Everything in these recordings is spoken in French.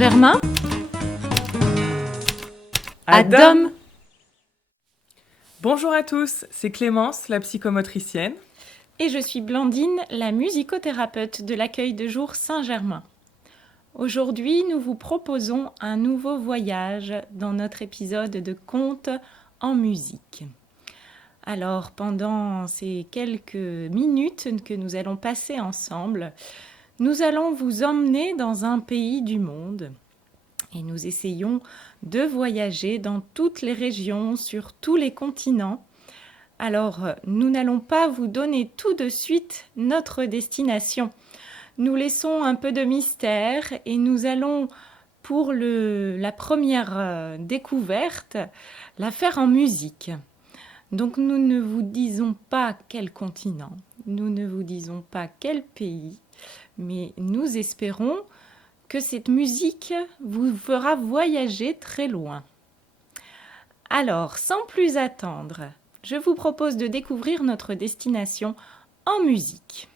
Saint-Germain à Dom. Bonjour à tous, c'est Clémence, la psychomotricienne. Et je suis Blandine, la musicothérapeute de l'accueil de jour Saint-Germain. Aujourd'hui, nous vous proposons un nouveau voyage dans notre épisode de contes en musique. Alors, pendant ces quelques minutes que nous allons passer ensemble, nous allons vous emmener dans un pays du monde et nous essayons de voyager dans toutes les régions, sur tous les continents. Alors, nous n'allons pas vous donner tout de suite notre destination. Nous laissons un peu de mystère et nous allons, pour la première découverte, la faire en musique. Donc, nous ne vous disons pas quel continent, nous ne vous disons pas quel pays, mais nous espérons que cette musique vous fera voyager très loin. Alors, sans plus attendre, je vous propose de découvrir notre destination en musique.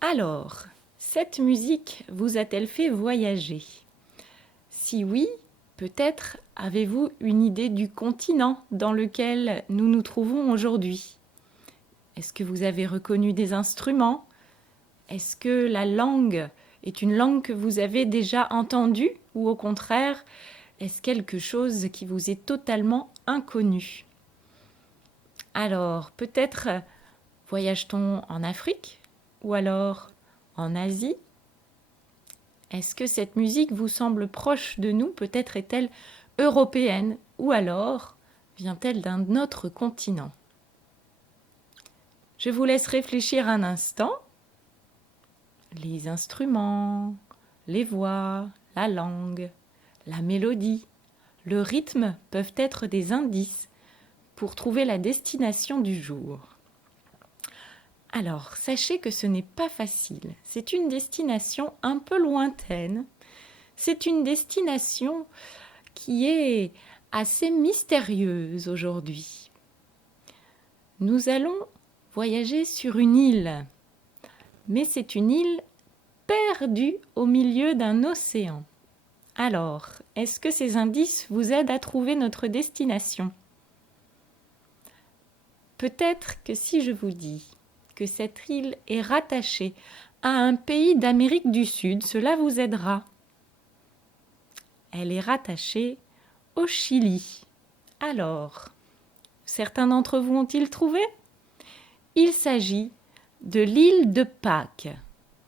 Alors, cette musique vous a-t-elle fait voyager ? Si oui, peut-être avez-vous une idée du continent dans lequel nous nous trouvons aujourd'hui ? Est-ce que vous avez reconnu des instruments ? Est-ce que la langue est une langue que vous avez déjà entendue ou au contraire, est-ce quelque chose qui vous est totalement inconnu ? Alors, peut-être voyage-t-on en Afrique ou alors en Asie ? Est-ce que cette musique vous semble proche de nous ? Peut-être est-elle européenne ou alors vient-elle d'un autre continent ? Je vous laisse réfléchir un instant. Les instruments, les voix, la langue, la mélodie, le rythme peuvent être des indices pour trouver la destination du jour. Alors, sachez que ce n'est pas facile. C'est une destination un peu lointaine. C'est une destination qui est assez mystérieuse aujourd'hui. Nous allons voyager sur une île. Mais c'est une île perdue au milieu d'un océan. Alors, est-ce que ces indices vous aident à trouver notre destination ? Peut-être que si je vous dis que cette île est rattachée à un pays d'Amérique du Sud, cela vous aidera. Elle est rattachée au Chili. Alors, certains d'entre vous ont-ils trouvé ? Il s'agit de l'île de Pâques,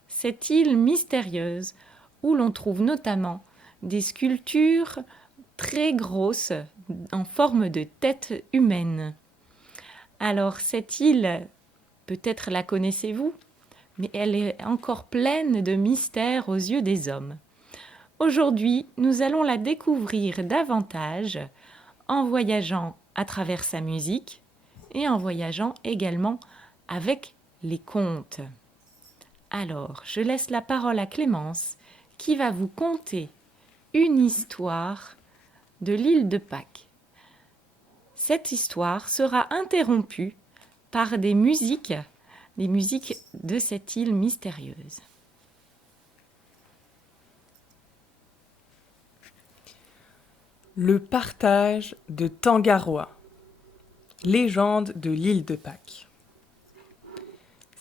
cette île mystérieuse où l'on trouve notamment des sculptures très grosses en forme de tête humaine. Alors cette île, peut-être la connaissez-vous, mais elle est encore pleine de mystères aux yeux des hommes. Aujourd'hui, nous allons la découvrir davantage en voyageant à travers sa musique et en voyageant également avec les contes. Alors, je laisse la parole à Clémence qui va vous conter une histoire de l'île de Pâques. Cette histoire sera interrompue par des musiques de cette île mystérieuse. Le partage de Tangaroa. Légende de l'île de Pâques.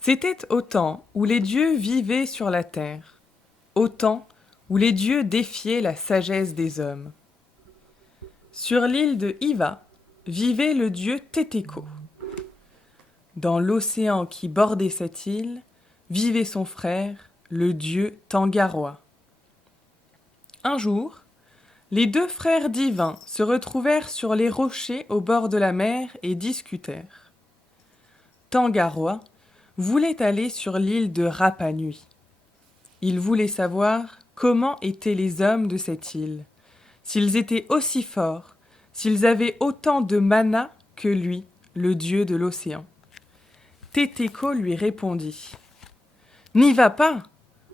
C'était au temps où les dieux vivaient sur la terre, au temps où les dieux défiaient la sagesse des hommes. Sur l'île de Hiva vivait le dieu Tétéko. Dans l'océan qui bordait cette île vivait son frère, le dieu Tangaroa. Un jour, les deux frères divins se retrouvèrent sur les rochers au bord de la mer et discutèrent. Tangaroa voulait aller sur l'île de Rapa Nui. Il voulait savoir comment étaient les hommes de cette île, s'ils étaient aussi forts, s'ils avaient autant de mana que lui, le dieu de l'océan. Tétéko lui répondit « N'y va pas,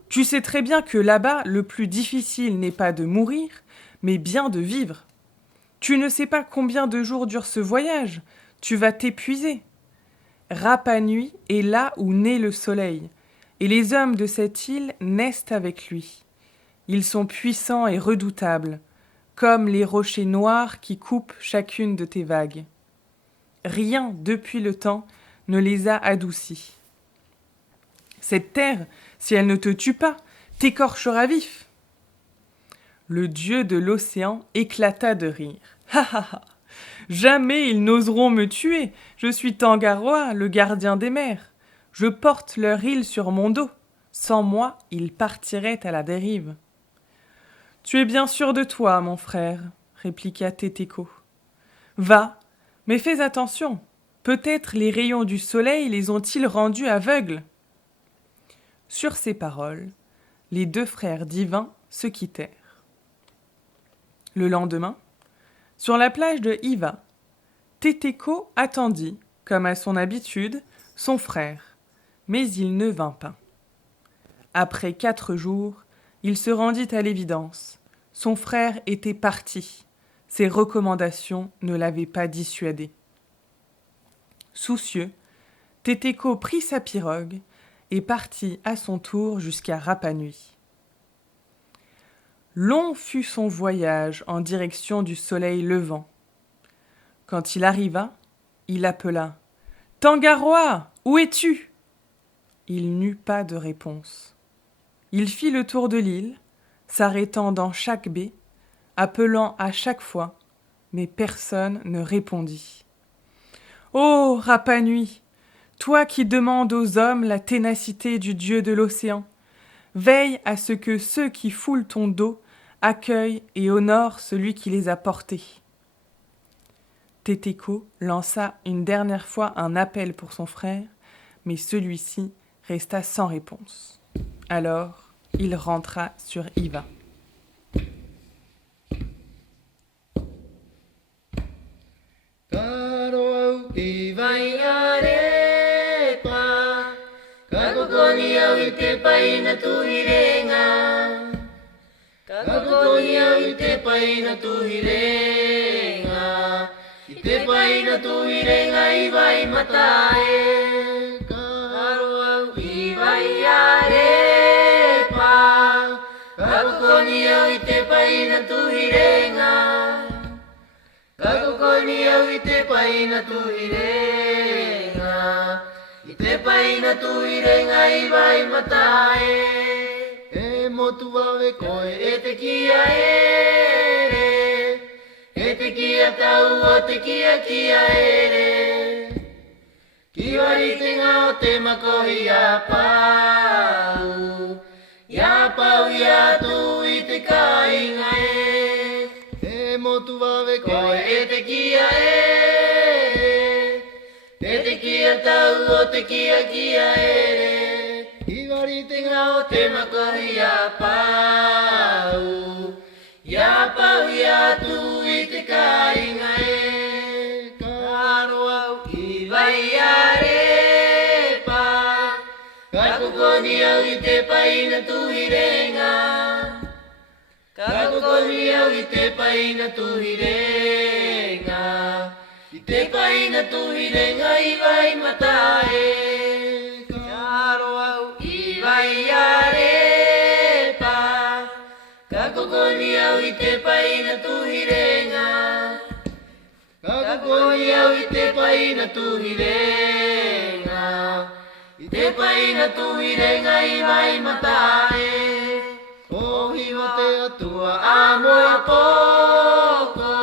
tu sais très bien que là-bas le plus difficile n'est pas de mourir, mais bien de vivre. Tu ne sais pas combien de jours dure ce voyage, tu vas t'épuiser. Rapa Nui est là où naît le soleil, et les hommes de cette île naissent avec lui. Ils sont puissants et redoutables, comme les rochers noirs qui coupent chacune de tes vagues. Rien depuis le temps ne les a adoucis. Cette terre, si elle ne te tue pas, t'écorchera vif. » Le dieu de l'océan éclata de rire. « Ha ha ha ! Jamais ils n'oseront me tuer. Je suis Tangaroa, le gardien des mers. Je porte leur île sur mon dos. Sans moi, ils partiraient à la dérive. »« Tu es bien sûr de toi, mon frère, » répliqua Tétéko. « Va, mais fais attention. Peut-être les rayons du soleil les ont-ils rendus aveugles. » Sur ces paroles, les deux frères divins se quittèrent. Le lendemain, sur la plage de Hiva, Tétéko attendit, comme à son habitude, son frère, mais il ne vint pas. Après 4 jours, il se rendit à l'évidence. Son frère était parti. Ses recommandations ne l'avaient pas dissuadé. Soucieux, Tétéko prit sa pirogue et partit à son tour jusqu'à Rapa Nui. Long fut son voyage en direction du soleil levant. Quand il arriva, il appela « Tangaroa, où es-tu » Il n'eut pas de réponse. Il fit le tour de l'île, s'arrêtant dans chaque baie, appelant à chaque fois, mais personne ne répondit. « Ô Rapa Nui, toi qui demandes aux hommes la ténacité du dieu de l'océan, veille à ce que ceux qui foulent ton dos accueillent et honorent celui qui les a portés. » Tétéko lança une dernière fois un appel pour son frère, mais celui-ci resta sans réponse. Alors, il rentra sur Hiva. Te pai na tu hirenga i vai matae. ni au I te paina tuhirenga. Kako ni au I te paina tuhirenga. I te paina tuhirenga I vai matae. E motu wawe koe e te kia ere. E te kia tau o te kia ere. Ki wari te ngā o te makohi a pau. Ia pau ia tu I te kāinga e. E motu wawe koe e te kia ere. E te kia tau o te kia ere. Ki wari te ngā o te makohi a pau. Ia pau ia tu I te kāinga e. Karo au I vai arepa. Kako koni au I te paina tuhirenga. Kako koni au I te paina tuhirenga. I te paina tuhirenga I vai matae. Karo au I vai arepa. Kako koni au I te paina tuhirenga. Kako koni au I te paina tuhirenga. I te paina tuhirenga I vai matae. O hiwa te atua a moa poko.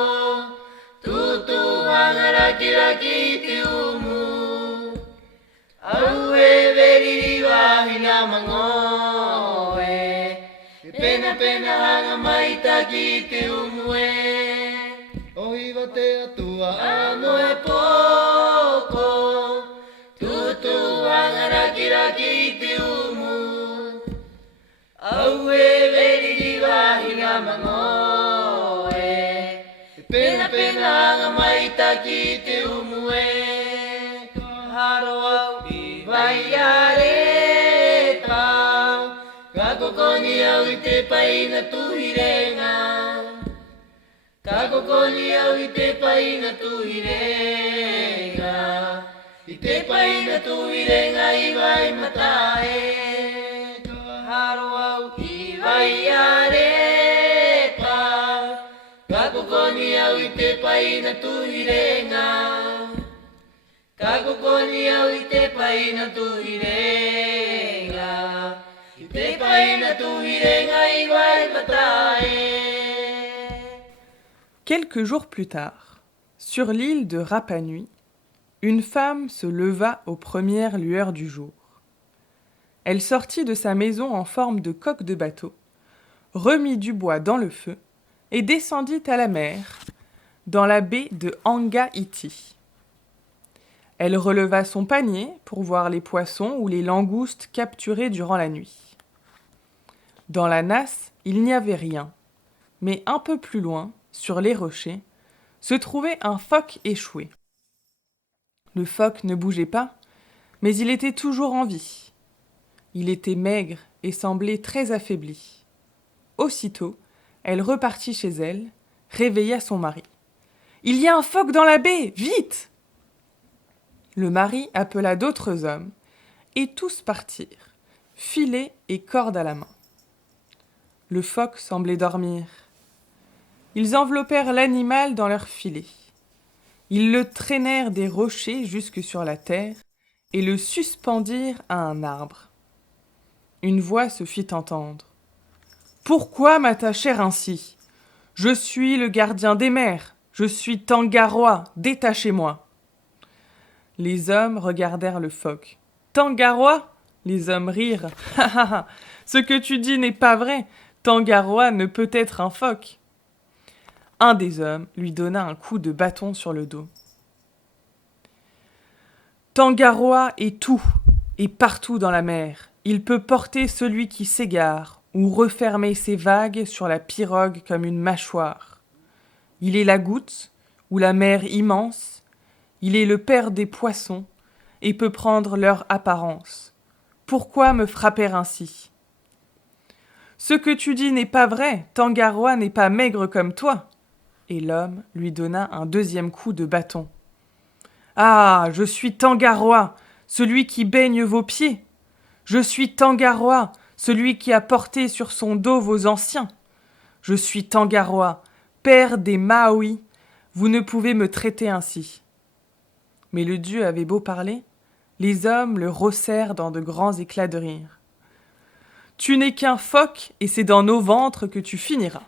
Tutu hangaraki raki I te umu. Au e veriri wahina mangoe. E pena pena hanga maitaki I te umu e. O hiwa te atua a moe poko. Tutu hangaraki raki I te umu. Au e veriri wahina mangoe. E pena pena hanga maitaki I te umu e. Haro au I vai arepa. Kako koni au I te paina tuhirenga. Kako koni au I te paina tuhirenga. I te paina tuhirenga I vai matae. Haro au I vai arepa. Kako koni au I te paina tuhirenga. Kako koni au I te paina tuhirenga. I te paina tuhirenga I vai matae. Quelques jours plus tard, sur l'île de Rapa Nui, une femme se leva aux premières lueurs du jour. Elle sortit de sa maison en forme de coque de bateau, remit du bois dans le feu et descendit à la mer, dans la baie de Anga-Iti. Elle releva son panier pour voir les poissons ou les langoustes capturés durant la nuit. Dans la nasse, il n'y avait rien, mais un peu plus loin, sur les rochers, se trouvait un phoque échoué. Le phoque ne bougeait pas, mais il était toujours en vie. Il était maigre et semblait très affaibli. Aussitôt, elle repartit chez elle, réveilla son mari. « Il y a un phoque dans la baie, vite !» Le mari appela d'autres hommes, et tous partirent, filet et corde à la main. Le phoque semblait dormir. Ils enveloppèrent l'animal dans leurs filets. Ils le traînèrent des rochers jusque sur la terre et le suspendirent à un arbre. Une voix se fit entendre. « Pourquoi m'attacher ainsi ? Je suis le gardien des mers, je suis Tangaroa, détachez-moi !» Les hommes regardèrent le phoque. « Tangaroa ?» Les hommes rirent. « Ha ha ha ! Ce que tu dis n'est pas vrai, Tangaroa ne peut être un phoque. » Un des hommes lui donna un coup de bâton sur le dos. « Tangaroa est tout, et partout dans la mer. Il peut porter celui qui s'égare, ou refermer ses vagues sur la pirogue comme une mâchoire. Il est la goutte, ou la mer immense. Il est le père des poissons, et peut prendre leur apparence. Pourquoi me frapper ainsi ? Ce que tu dis n'est pas vrai, Tangaroa n'est pas maigre comme toi. » Et l'homme lui donna un deuxième coup de bâton. « Ah, je suis Tangaroa, celui qui baigne vos pieds. Je suis Tangaroa, celui qui a porté sur son dos vos anciens. je suis Tangaroa, père des Maui, vous ne pouvez me traiter ainsi. » Mais le dieu avait beau parler, les hommes le rossèrent dans de grands éclats de rire. « Tu n'es qu'un phoque et c'est dans nos ventres que tu finiras. »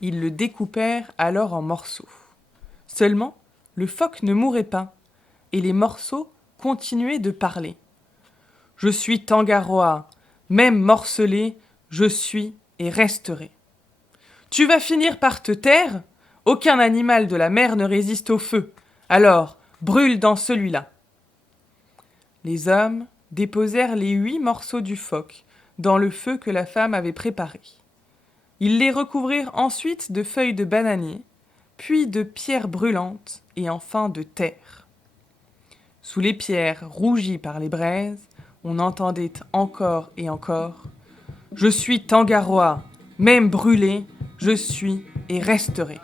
Ils le découpèrent alors en morceaux. Seulement, le phoque ne mourait pas, et les morceaux continuaient de parler. « Je suis Tangaroa, même morcelé, je suis et resterai. Tu vas finir par te taire ? Aucun animal de la mer ne résiste au feu. Alors, brûle dans celui-là. » Les hommes déposèrent les 8 morceaux du phoque dans le feu que la femme avait préparé. Ils les recouvrirent ensuite de feuilles de bananier, puis de pierres brûlantes et enfin de terre. Sous les pierres rougies par les braises, on entendait encore et encore « Je suis Tangaroa, même brûlé, je suis et resterai. »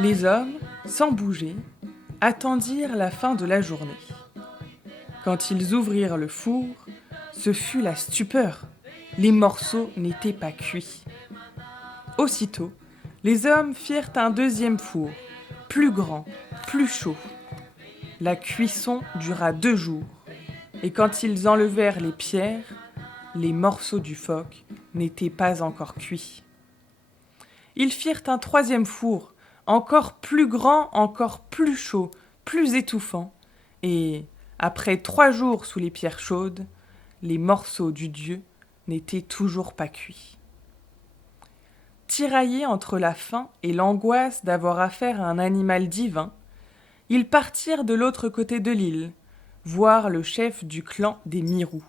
Les hommes, sans bouger, attendirent la fin de la journée. Quand ils ouvrirent le four, ce fut la stupeur. Les morceaux n'étaient pas cuits. Aussitôt, les hommes firent un deuxième four, plus grand, plus chaud. La cuisson dura 2 jours, et quand ils enlevèrent les pierres, les morceaux du phoque n'étaient pas encore cuits. Ils firent un 3e four, encore plus grand, encore plus chaud, plus étouffant, et, après 3 jours sous les pierres chaudes, les morceaux du dieu n'étaient toujours pas cuits. Tiraillés entre la faim et l'angoisse d'avoir affaire à un animal divin, ils partirent de l'autre côté de l'île, voir le chef du clan des Mirou.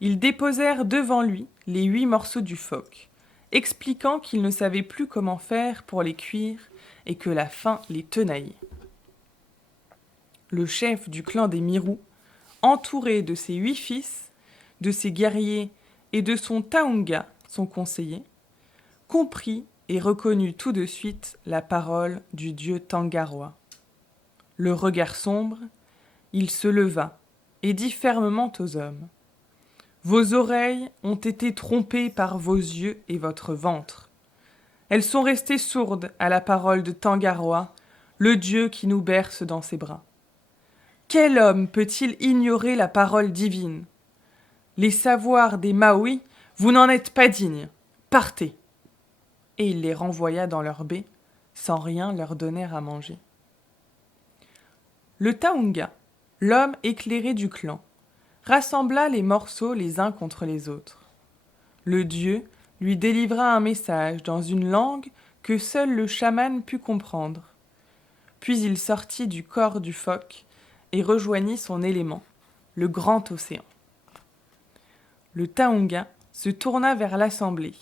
Ils déposèrent devant lui les 8 morceaux du phoque, expliquant qu'ils ne savaient plus comment faire pour les cuire et que la faim les tenaillait. Le chef du clan des Mirou, entouré de ses 8 fils, de ses guerriers et de son Taunga, son conseiller, comprit et reconnut tout de suite la parole du dieu Tangaroa. Le regard sombre, il se leva et dit fermement aux hommes : Vos oreilles ont été trompées par vos yeux et votre ventre. Elles sont restées sourdes à la parole de Tangaroa, le Dieu qui nous berce dans ses bras. Quel homme peut-il ignorer la parole divine ? Les savoirs des Maoris, vous n'en êtes pas dignes. Partez ! Et il les renvoya dans leur baie, sans rien leur donner à manger. Le Taunga, l'homme éclairé du clan, rassembla les morceaux les uns contre les autres. Le dieu lui délivra un message dans une langue que seul le chaman put comprendre. Puis il sortit du corps du phoque et rejoignit son élément, le grand océan. Le Taunga se tourna vers l'assemblée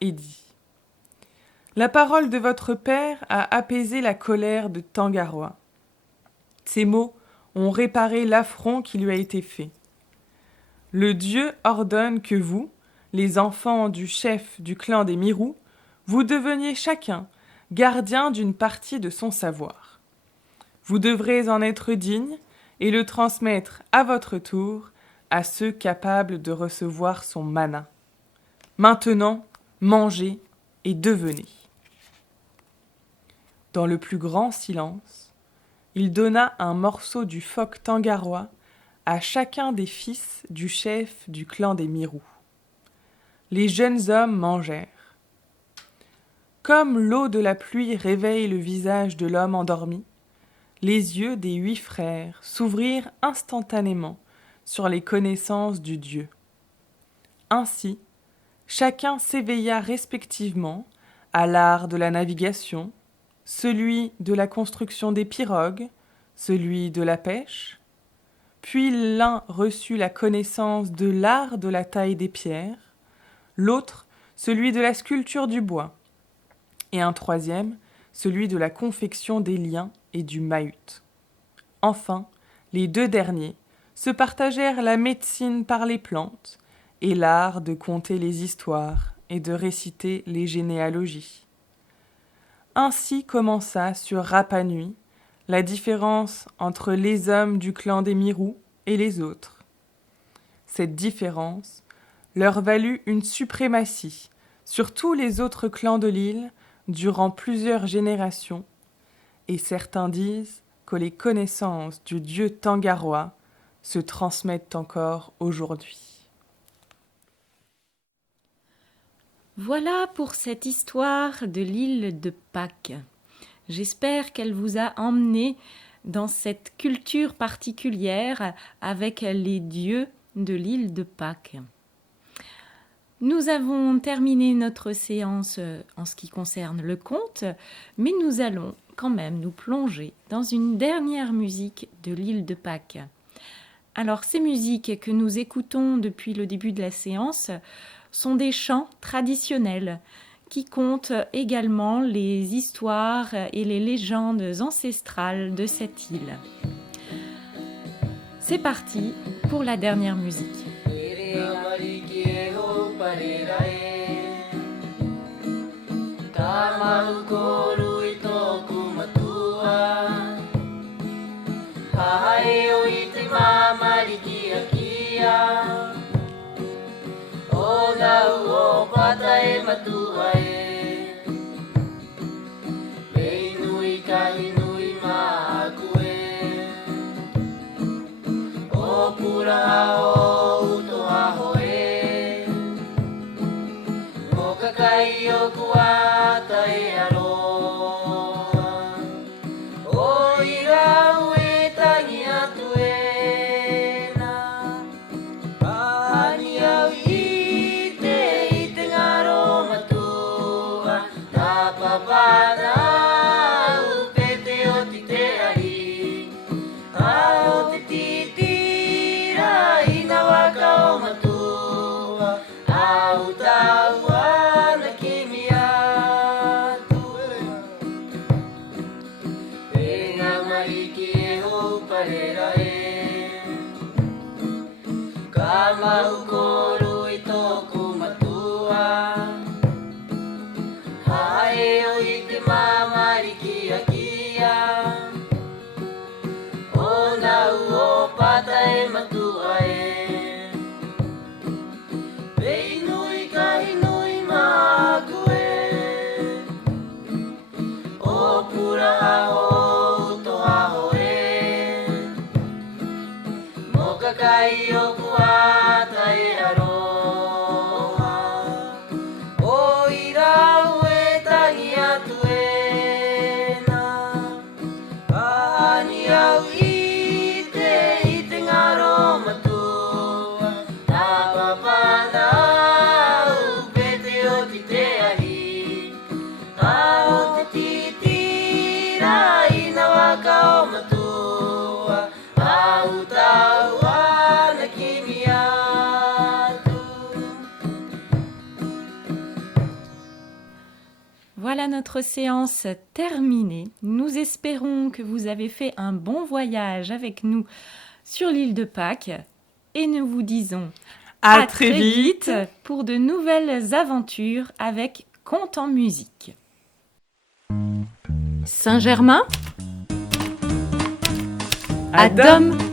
et dit : La parole de votre père a apaisé la colère de Tangaroa. Ces mots ont réparé l'affront qui lui a été fait. Le Dieu ordonne que vous, les enfants du chef du clan des Mirou, vous deveniez chacun gardien d'une partie de son savoir. Vous devrez en être digne et le transmettre à votre tour à ceux capables de recevoir son mana. Maintenant, mangez et devenez. Dans le plus grand silence, il donna un morceau du phoque Tangaroa à chacun des fils du chef du clan des Mirou. Les jeunes hommes mangèrent. Comme l'eau de la pluie réveille le visage de l'homme endormi, les yeux des 8 frères s'ouvrirent instantanément sur les connaissances du Dieu. Ainsi, chacun s'éveilla respectivement à l'art de la navigation, celui de la construction des pirogues, celui de la pêche, puis l'un reçut la connaissance de l'art de la taille des pierres, l'autre celui de la sculpture du bois, et un troisième celui de la confection des liens et du mahut. Enfin, les 2 derniers se partagèrent la médecine par les plantes et l'art de conter les histoires et de réciter les généalogies. Ainsi commença sur Rapa Nui la différence entre les hommes du clan des Mirou et les autres. Cette différence leur valut une suprématie sur tous les autres clans de l'île durant plusieurs générations, et certains disent que les connaissances du dieu Tangaroa se transmettent encore aujourd'hui. Voilà pour cette histoire de l'île de Pâques. J'espère qu'elle vous a emmené dans cette culture particulière avec les dieux de l'île de Pâques. Nous avons terminé notre séance en ce qui concerne le conte, mais nous allons quand même nous plonger dans une dernière musique de l'île de Pâques. Alors, ces musiques que nous écoutons depuis le début de la séance sont des chants traditionnels qui comptent également les histoires et les légendes ancestrales de cette île. C'est parti pour la dernière musique. Oh, voilà notre séance terminée. Nous espérons que vous avez fait un bon voyage avec nous sur l'île de Pâques et nous vous disons À très vite pour de nouvelles aventures avec Contes en musique. Saint-Germain, Adam. Adam.